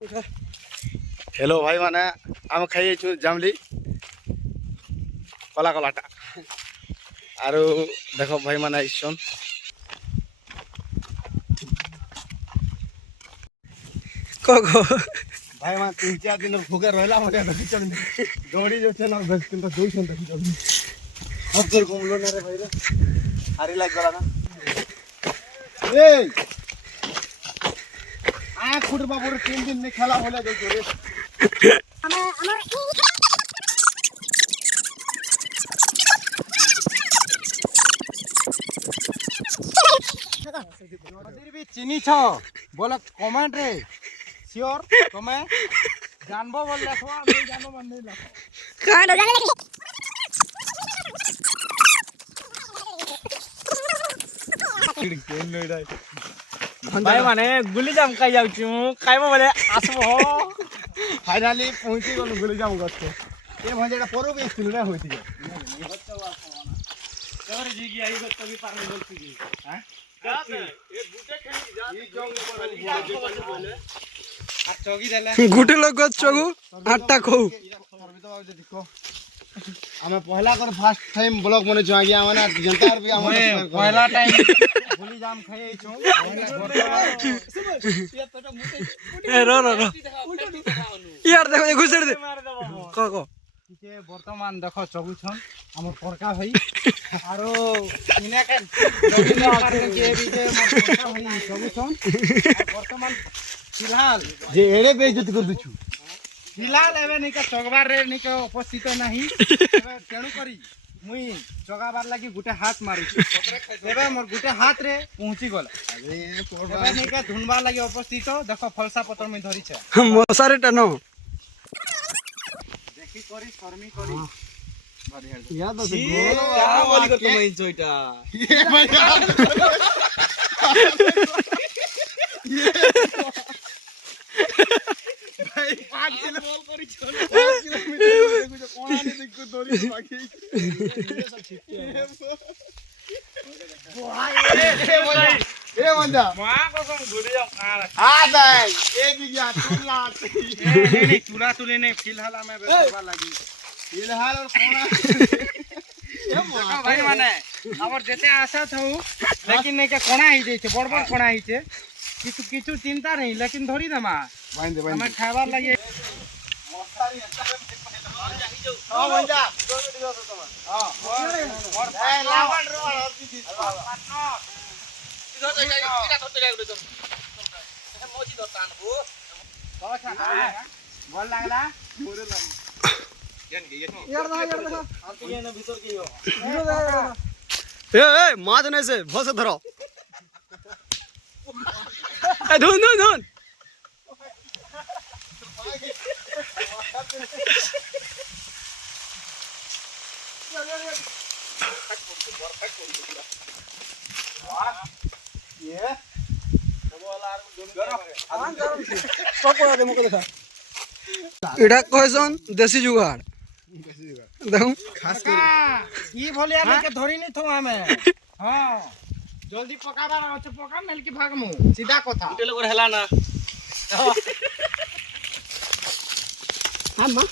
hello भाई माने आम खाई जामली कला कलाटा आरो देखो भाई माने इसन कको भाई मान 3-4 दिन भूखे रहला मते दौड़ी जो छे ना 10 दिन तो 200 तक चल अब तो घूमलो ना रे भाई रे हारी लाग गला ना ए आ फुट बाबू 3 दिन ने खेला होला जो रे चिनी छ बोला कमेंट रे श्योर तुम्हें जानबो बोल रखो नहीं जानो मन नहीं लखो कौन हो जाने भाई माने गुली जाम खाई जाऊ छु खाइबो बोले आसबो फाइनली पहुंची गलो गुली जाम गछ ए भजेटा परो बे सुन रे होती है तोर जी की आई तो भी पार में बोलती जी हां गुटे लोग चगु आटा खौ हमें पहला कर फर्स्ट टाइम ब्लॉग बने जो आगे आवन जनता भी हमें पहला टाइम गुली जाम खाई छु ए रो यार देखो घुसड़ दे को के वर्तमान देखो चगु छन हमर परका भाई आरो इने के जमीन आकार के भी जे हमर परका भाई चगु छन वर्तमान फिलहाल जे एड़े बेइज्जत कर दुछु फिलहाल एबे नहीं का चगबार रे नहीं का उपस्थित नहीं एबे तेणु करी मुई चगाबार लागि गुटे हाथ मारी एबे मोर गुटे हाथ रे पहुंची गला एबे नहीं का धुनबार लागि उपस्थित देखो फलसा पत्र में धरी छ मसारे टनो देखि करी शर्मी करी याद আছে क्या बोली को तुम इनजोइटा ये भाई 5 किलो बॉल करी छोड़ 5 किलोमीटर देखो जो कोना ने देखो दौड़ी बाकी सब छिटके ए बंदा मां को कम गुड़ी जाम खा आ भाई ए बिया तुला नहीं तुला तुले नहीं फिलहाल हमें बेसवा लगी फिलहाल और कोना देखो भाई माने हमर जेते आशा थौ लेकिन नहीं के कोना ही जैसे बड़ कोना ही छे किछु किछु चिंता नहीं लेकिन धरी दमा बांध दे हमें खाबार लगे मस्तारी हां बंदा हां ए लावन रो और दी इधर जाई किरा धरते जाई तो मोची दतान हो तो छा बोल लागला मोरे लागी यार देखो आप ये ना भीतर की हो ए माज नहीं से भस धरो ए धुन धुन धुन ये पकोड़ा दे मको देखा एटा कहसन देसी जुगाड़ देखो खास कर ई भलिया लेके धरी नहीं थो हमें हां जल्दी पकाबार अछि पका मेल की भागमु सीधा कथा उठे लोग रहला ना हां मां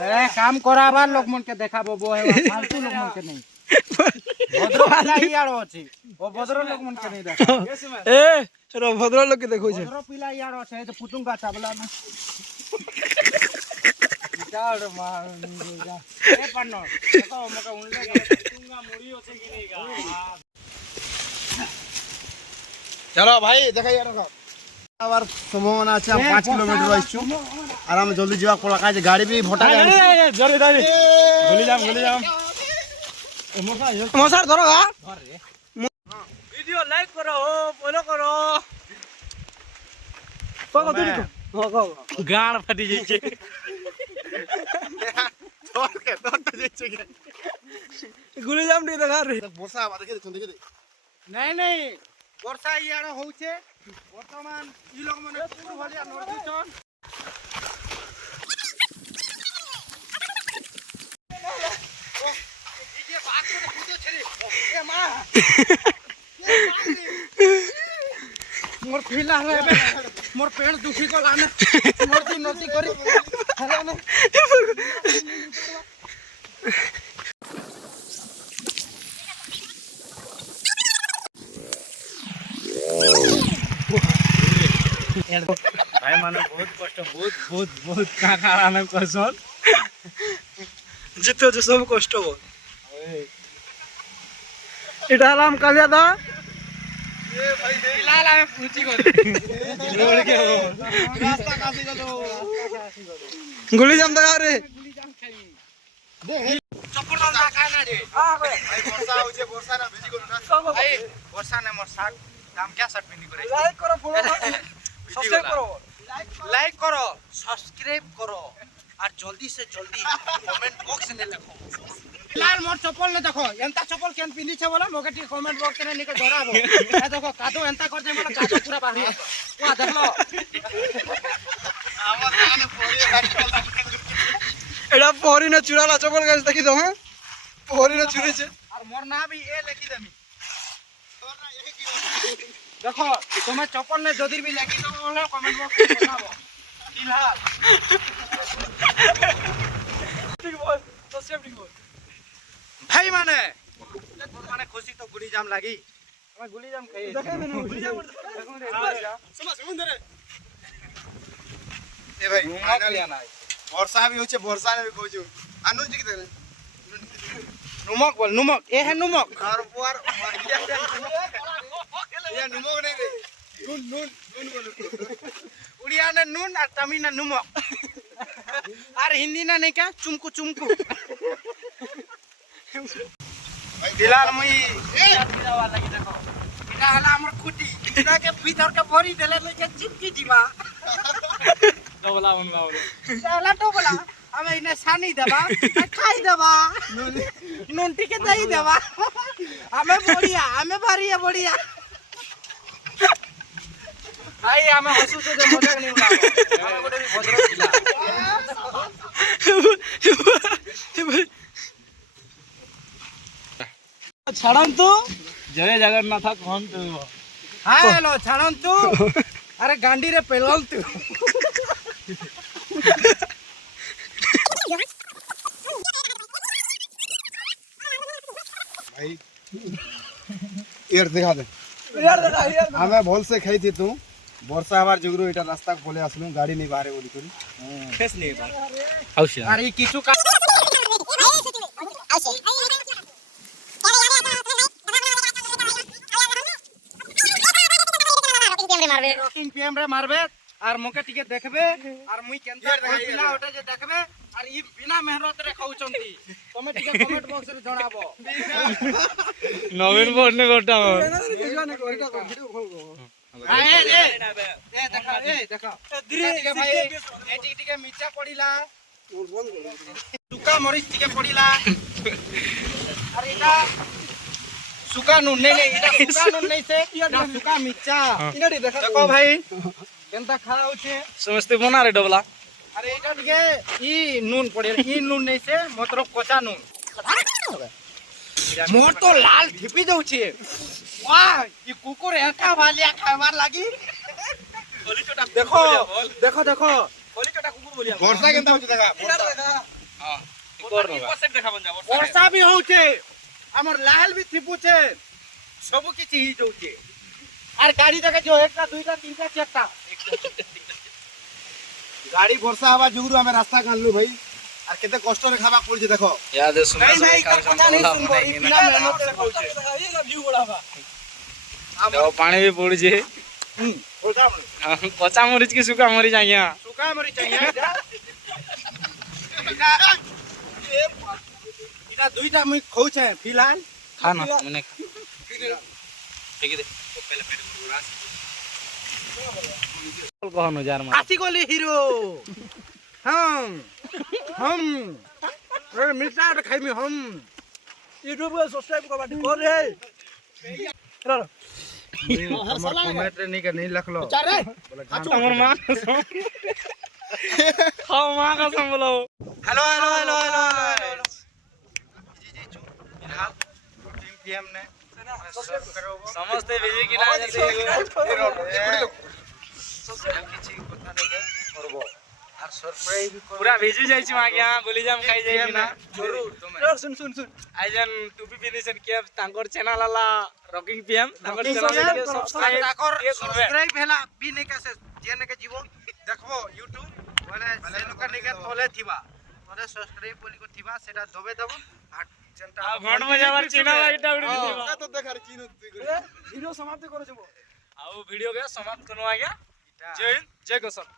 ए काम कराबार लोग मन के देखाबो बो है फालतू लोग मन के नहीं भद्र वाला ही आड़ो अछि ओ भद्र लोग मन के नहीं देखा ए रो भद्र लोग के देखो छे भद्र पिला यार अछि तो पुटुंगा चावला ना जाड़ मार जा ए पन्नो देखो मका उनले पुटुंगा मुड़ी अछि कि नहीं का चलो भाई देखा यार रखो आवर संभावना আছে 5 কিলোমিটার আইছো आराम जल्दी जीवा पड़ा काज गाड़ी भी भटा जाए जरे दारी गोली जाम मसार धरो हा वीडियो लाइक करो फॉलो करो को तुम गाड़ फटी जाई छे तो जैसे गुली जाम नहीं देखा रे वर्षा आवा देखे नहीं वर्षा इयार होउछे वर्तमान ई लोग বালিয়া নরদুচন मोर फिला रे मोर पेड़ दुखी को लाने नदी नदी करी हराने भाई माने बहुत कष्ट बहुत बहुत बहुत का कारण कसन जिते जो सब कष्ट हो এটা হলাম কালিয়া দা लाल आए पूछी को रोड के हो रास्ता कासी को গুলি জাম দা রে चप्पल ना का ना रे ভাই বর্ষা হচ্ছে বর্ষা না বেশি করো না भाई वर्षा ने मोर साग दाम क्या शर्ट पिनी करे লাইক করো ফলো সাবস্ক্রাইব করো लाइक करो सब्सक्राइब करो और जल्दी से जल्दी कमेंट बॉक्स में लिखो लाल मोर चप्पल ने देखो एंता चप्पल केन पिनी छे बोला मोके टी कमेंट बॉक्स में निके जड़ाबो ए देखो कादो एंता कर दे बोला कादो पूरा बाहर वा देख लो আমার কানে পড়ে এটা পহরি না চুরালা চপল গাছ দেখি দাও হ্যাঁ পহরি না চুরেছে और मोर ना भी ए लिखी देमी देखो तुम्हें चप्पल ने जदी भी लिखी दो बोला कमेंट बॉक्स में बताओ फिलहाल ঠিক বল সাবস্ক্রাইব ঠিক বল भाई माने खुशी तो गुड़ी जाम लागी हमें गुड़ी जाम खाई দেখাই মেনু গুলি জাম শোনা সমুদ্রে এ ভাই ফাইনালি বর্ষা भी হচ্ছে বর্ষা ने भी কইছো আনু জি কি नुमक बोल नुमक ए है नुमक আর পর ইয়া নুমক নেই রে নুন নুন নুন বলো उड़िया ने नून और तमिल ने नुमक और हिंदी ने नहीं क्या चुमकू चुमकू फिलहाल मुई जावा लगी देखो इटा हला हमर खुटी इटा के भीतर के भरी देले लेके चिपकी जीवा डबला उनवा डबला डबला हमें इने सानी देबा खाई देबा नून टिके दई देबा हमें बढ़िया बढ़िया भाई हमें हसू तो मजाक नहीं उड़ाओ हमें गोटे भी भद्र पिला ছাড়ান্তু जय जगन्नाथ कौन तू हां हेलो छाड़न तू अरे गांडी रे पेलल तू भाई ইয়ার দেখা দে ইয়ার দেখা ইয়ার আমি ভল से খাই थी तू বর্ষা হবার জুগরু এটা রাস্তা বলে আসলু গাড়ি নেই বাহারে বলি করি फेस नहीं बा औषा अरे किछु का रॉकिंग पीएम रे मारबे और मोके टिके देखबे और मुई केनता बिना ओटे जे देखबे और ई बिना मेहनत रे खाउचंती तमे टिके कमेंट बॉक्स रे जणाबो नवीन बोर्ड ने गोटा देखा भाई ए टिके मिर्चा पड़ीला सुका मरीच टिके पड़ीला अरे इटा सुका नून नहीं इटा सुका नून नहीं से ना सुका मिर्चा ইনাডি দেখা देखो भाई केनता खा होचे समझते बना रे डबला अरे इटा टिके ई नून पड़े ई नून नहीं से मतलब कच्चा नून मोर तो लाल ढिपी दउछे वाह ई कुकुर एटा वालिया खाबार लागी देखो देखो देखो কলি চটা কুকুর বলিয়া বর্ষা কেনতা হচ্ছে দেখা ইনার দেখা हां কোর পারসেন্ট দেখা বন যাব वर्षा भी होचे हमर लाल भी थिपुचे सब किछि ही होचे और गाड़ी जगह जो एकटा दुईटा तीनटा चारटा গাড়ি বর্ষা হবার জুগরু আমি রাস্তা কানলু ভাই আর কেতে কষ্ট রে খাবা পড়ছে দেখো याद है सुन नहीं भाई का पता नहीं सुनबो ई बिना मेहनत से होचे ये सब व्यू बड़ावा देखो पानी भी पड़ जे बोलता मन कच्चा मरीच की सूखा मरीच आइया सुका मरी चाहिए इटा दुईटा मुई खौछे फिलहाल खाना मैंने ठीक है कहनो जार मार आसी गोली हीरो हम अरे मिर्चा खाइमी हम ইউটিউবে সাবস্ক্রাইব করবা কর রে हमर कमेंट रे नहीं लिखलो আমার মা কসম খাও মা কসম বলো hello hello hello hello hello जी जी चू फिलहाल टीम पीएम ने सब्सक्राइब करो समझते भेजे कि ना जाते କିଛି କଥା नहीं के करबो আর सरप्राइज भी पूरा भेजी जाई छी मागे हां गुलीजाम खाई जाई कि ना जरूर तुम सुन सुन सुन आइजन टुपी फिनिशन के तांकर चैनल वाला रॉकिंग पीएम तांकर चैनल के सब्सक्राइब सब्सक्राइब हैला भी नहीं कैसे जेने के जीवो देखबो YouTube बोले से लोक नहीं के तोले थिबा तोले सब्सक्राइब बोली को थिबा सेटा दबे दबो आ जेनटा आ घण मजावर चैनल आइटा उड़ी दिबा तो देखार चिन्ह तुई वीडियो समाप्त करो जबो आउ वीडियो के समाप्त करनो आ गया जय हिंद जय किसान